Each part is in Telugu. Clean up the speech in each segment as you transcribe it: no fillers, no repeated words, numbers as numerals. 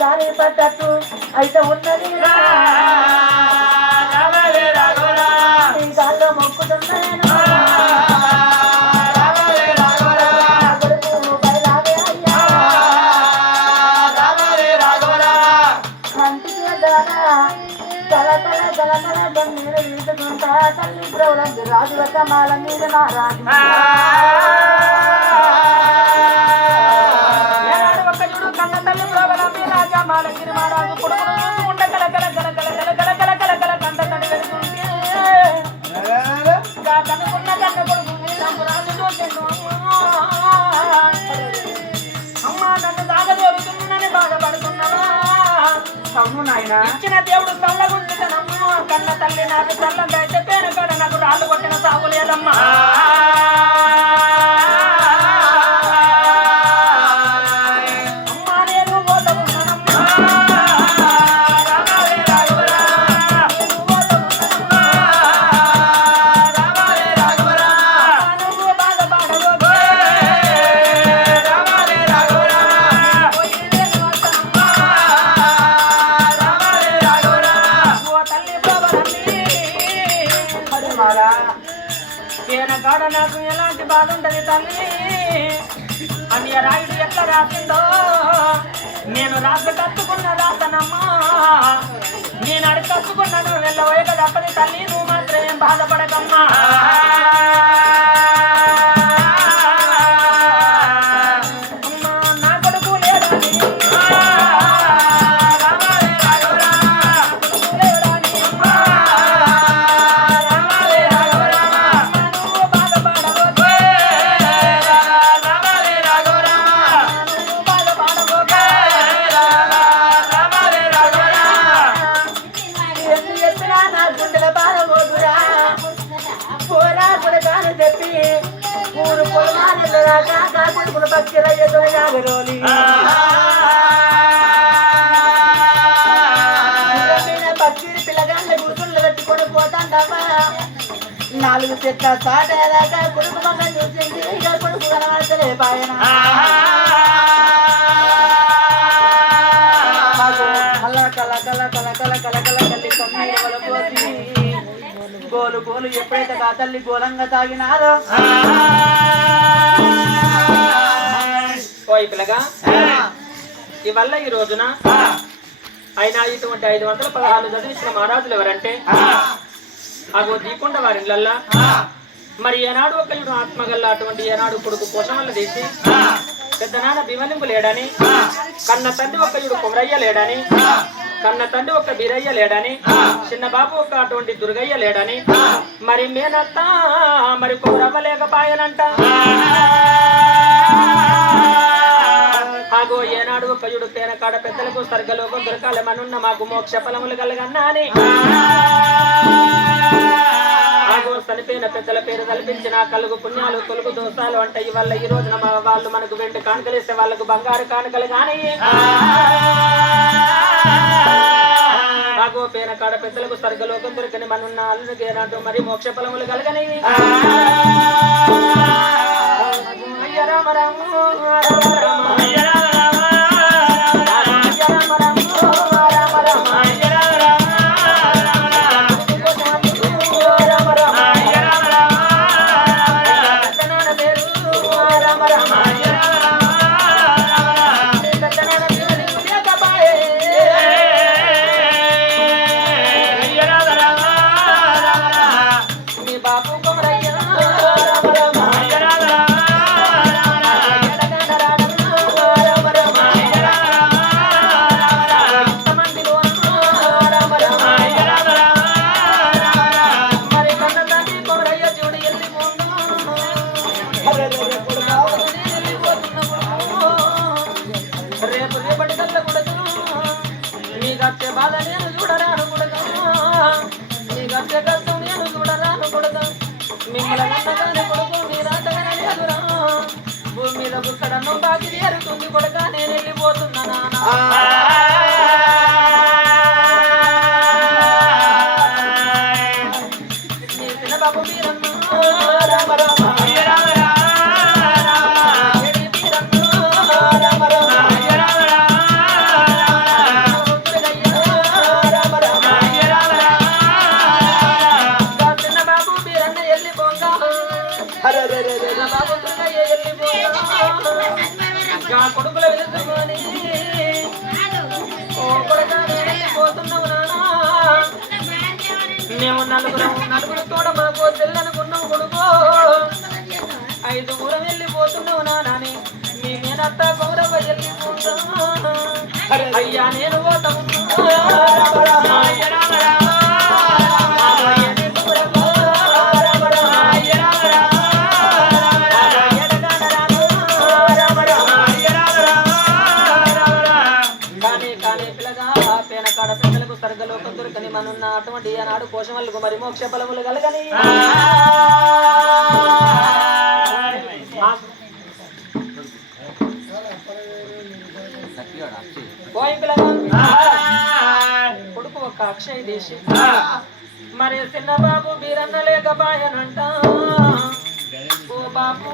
దాని పట్టట్టు అయితే ఉన్నది గాల్లో మొక్కుతున్నాను తల్లి బ్రౌలంది రాజు మాల మీద నారాజు ఒకడు కన్న తల్లి బ్రౌల మీద రాజా మాలగిరి మహారాజు కొడుకు ఉండ కల కల కల కల కల కల కల కల కల కంట తడి వెళ్తుంటే కనుకున్న కన్న కొడుకు రాజు అమ్మా నన్ను దాగదోరుతున్నానని బాధపడుతున్నావా అవును నాయన ఇచ్చిన దేవుడు చల్లగుంటున్నాము కన్న తల్లి నాకు చల్లంగా అయితే పేరు కాడ నాకు రాళ్ళు కొట్టిన సాగు లేదమ్మా అమ్మా నేను పోతున్నానమ్మా నువ్వు బాధపడవద్దు కాడ నాకు ఎలాంటి బాధ ఉంటది తల్లి అన్య రాయుడు ఎట్లా రాసిందో నేను రాత కట్టుకున్న రాతనమ్మా నేను అడి కట్టుకున్నాను వెళ్ళబోయక తప్పని తల్లి నువ్వు మాత్రం ఏం బాధపడకమ్మా నా కొడుకు లేదని చెప్పి ఊరు పొలమానులు పక్షులయ్యో యాగరోలి పక్షులు పిల్లగాళ్ళ గుర్తులు పెట్టుకొని పోతాండమ్మా 4 చెట్ల సాటేదాకా కొడుకు మమ్మల్ని చూసింది ఇక కొడుకు కనబడతలే పాయన కల కల కల కల కల కల కల తల్లి కొమ్మల పోసి గోలు గోలు ఎప్పుడైతే ఆ తల్లి గోలంగా తాగినారో పోయి పిల్లగా ఇవల్ల ఈ రోజున అయినా ఇటువంటి 516 చదివించిన మహారాజులు ఎవరంటే అగో దీకొండ వారి ఇళ్ళల్లా మరి ఏనాడు ఒకయుడు ఆత్మగల్ల అటువంటి ఏనాడు కొడుకు కోసమల్ల తీసి పెద్ద నాన్న భీమలింగు లేడని కన్న తండ్రి ఒకయుడు కొమరయ్య లేడని కన్న తండ్రి ఒక బీరయ్య లేడని చిన్న బాబు ఒక అటువంటి దుర్గయ్య లేడని మరి మేనత్త మరి కొమరవ్వ లేకపాయనంట ఆగో ఏనాడు ఒకయుడు పేనకాడ పెద్దలకు స్వర్గలోకం దొరకాలమనున్న మాకు మోక్ష ఫలములు కలగన్నా అని ఆగో చనిపోయిన పెద్దల పేరు కల్పించిన కలుగు పుణ్యాలు తొలుగు దోషాలు అంటే ఇవల్ల ఈ రోజున వాళ్ళు మనకు వెండి కానుకలేస్తే వాళ్ళకు బంగారు కానుకలు కానీ ఆగో పేనకాడ పెద్దలకు స్వర్గలోకం దొరకని మనున్న అల్లునికి ఏనాడు మరి మోక్ష ఫలములు కలగని అయ్య రామ రామ భూమిలో బుక్కడన్నం బాకి ఎరుతుంది కొడక నేను వెళ్ళిపోతున్నా నీ చిన్న బాబు మీరమ్మ రామ రామ కొడుకులు వెలుసుకొని ఓ కొడుక పోతున్నావు నానా మేము నలుగురు తోడ మాకు తెల్లనుకున్నావు కొడుకో 5 ఊరం వెళ్ళిపోతున్నావు నాని మీ మేనత్త గౌరవ వెళ్ళిపోతా అయ్యా నేను పోతాము పిల్లలకు స్వర్గలోకం దొరకని మనున్న అటువంటి ఆనాడు కోశమల్లుకు మరి మోక్ష ఫలములు కలగని కొడుకు ఒక అక్షయ దేశి మరి చిన్న బాబు మీరన్న లేకపాయనంట ఓ బాబు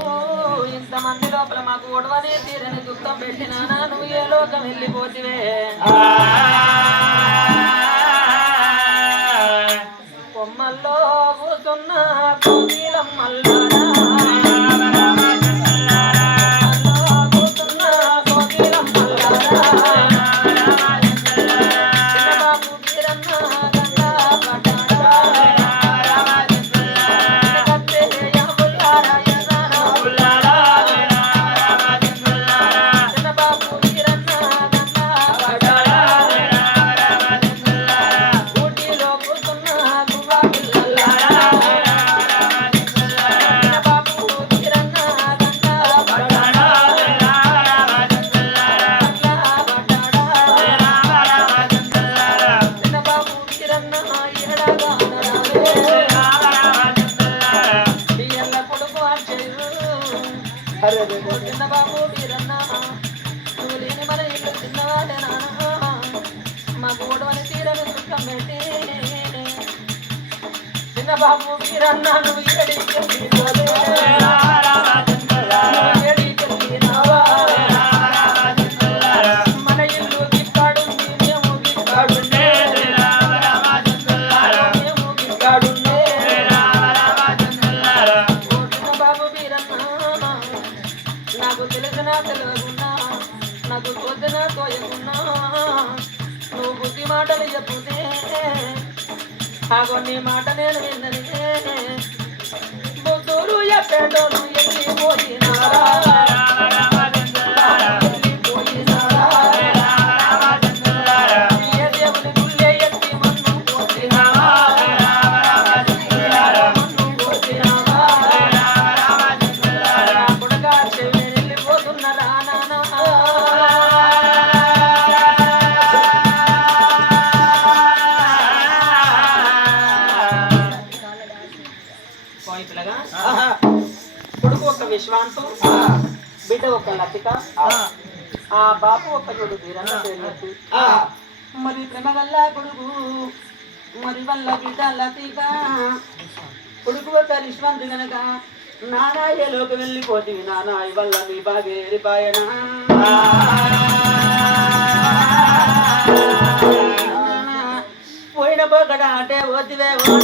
ఇంతమంది లోపల మాకు ఒడవని తీరని దుఃఖం పెట్టినా నువ్వు ఏ లోకం వెళ్ళిపోతివే కొమ్మల్లో కూసున్న కోకిలమ్మల్లారా చిన్న బాబు మీరన్నా నువ్వు లేని మన ఇల్లు చిన్నవాడే నాన్న మాకు ఓడవని తీరని దుఃఖం పెట్టి చిన్న బాబు మీరన్నా నువ్వు మన ఇల్లు గిక్కాడుంది మేము గిక్కాడుండే మేము గిక్కాడుండే చిన్న బాబు మీరన్నా నాకు తెలిసినా తెలియకున్నా నాకు తోచినా తోయకున్నా నువ్వు బుద్ధి మాటలు చెప్పుతే ఆగో నీ మాట నేను విన్నది బుద్ధులు చెప్పేటోను వెళ్ళిపోయినారా ఏ దేవుని గుళ్ళే ఎత్తి మన్ను పోసినావా కొడుకు ఒక విశ్వాంతం బిడ్డ ఒక లతిక ఆ బాపు ఒక చూడు తీరన్న పేర్లకి మరి ప్రేమగల్ల కొడుకు మరి వల్ల బిడ్డ లతిక కొడుకు ఒక విశ్వాంతి గనక నానా ఏ లోకి వెళ్ళిపోతుంది నానా ఇవల్ల మీ బాగేరిపాయనా పోయిన పోకడ అంటే వద్దువే ఓ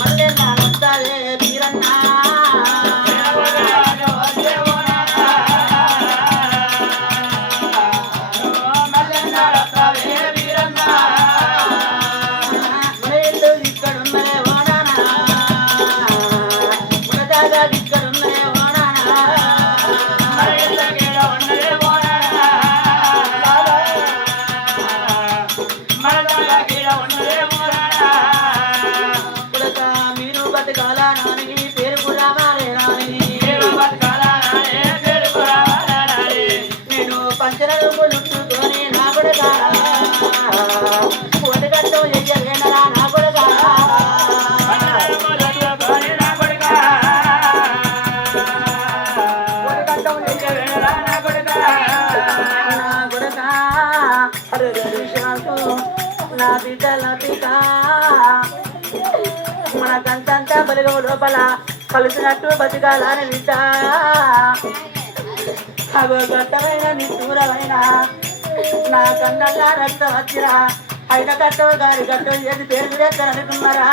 మళ్ళీ నాలుగుతారే వీరన్నా ఇక్కడున్నదే ఓనానా మునదాగా ఇక్కడున్నదే ఓనానా మీరు బతకాలా నాని పేరు కూడా మారేనాని నేను పంచరూపులుట్టుకొని నా కొడుకా కోటగట్టం చెయ్యలేనరా నా కొడుకా కోటగట్టం చెయ్యలేనరా నా కొడుకా నా కొడుకా అరే నా బిడ్డల పిత మనకంతంతా బలిగో లోపల కలిసినట్టు బతికాలని వింట అగో గట్టమైన నిట్టూరమైన నా కన్నల్లా రక్తం వచ్చిరా అయిన కట్టవ గారి గట్టం ఏది పేరు కూడా అనుకున్నారా